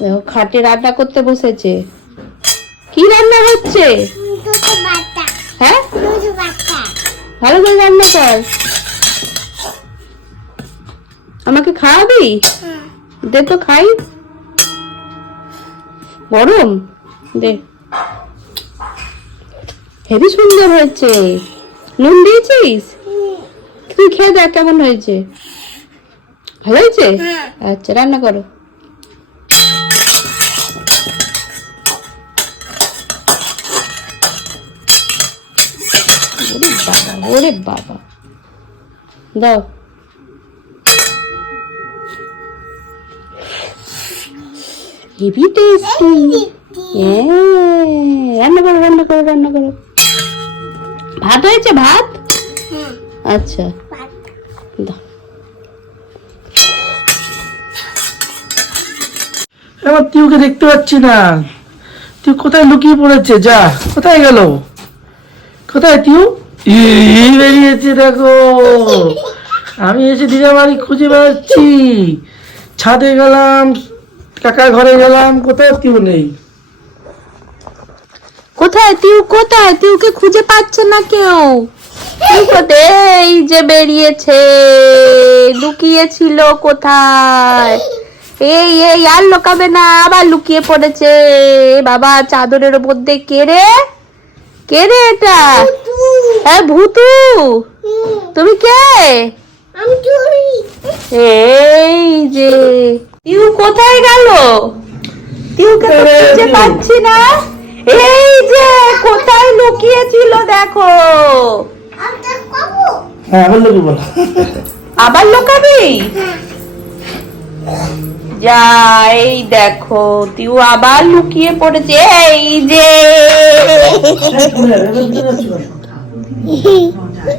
দেখো খাটে রান্না করতে বসেছে। কি রান্না হচ্ছে? হ্যাঁ? ভালো করে রান্না কর। আমাকে খাওয়াবি? দে তো খাই। গরম? দে। হেবি সুন্দর হয়েছে। নুন দিয়েছিস? তুই খেয়ে দেখ কেমন হয়েছে। ভালো হয়েছে? হ্যাঁ। আচ্ছা রান্না করো। ওরে বাবা ওরে বাবা। দাও। হেভি টেস্টি রান্না করো রান্না করো রান্না করো। ভাত হয়েছে ভাত? হ্যাঁ আচ্ছা। আমার তিউকে দেখতে পাচ্ছি না। তুই কোথায় লুকিয়ে পড়েছে? যা কোথায় গেল? কোথায় এই বেরিয়েছে দেখো। আমি এসে দিদা বাড়ি খুঁজে বেড়াচ্ছি ছাদে গেলাম কাকার ঘরে গেলাম কোথাও তিউ নেই। কোথায় তিউ কোথায়? তিউকে খুঁজে পাচ্ছে না কেউ। কোথায়? এই যে বেরিয়েছে। লুকিয়েছিল কোথায়? এই এই আর লুকাবে না আবার লুকিয়ে পড়েছে। বাবা চাদরের মধ্যে কে রে কে রে এটা? হ্যাঁ ভূতু। তুমি কে? আমি চুরি এই যে তিউ কোথায় গেল? তিউকে তো খুঁজে পাচ্ছি না। এই যে কোথায় লুকিয়েছিল দেখো। আমি তো খাব হ্যাঁ আবার লোকে বল। আবার লুকাবি? যা এই দেখো তিউ আবার লুকিয়ে পড়েছে। এই যে। 哎不是这个这个这个这个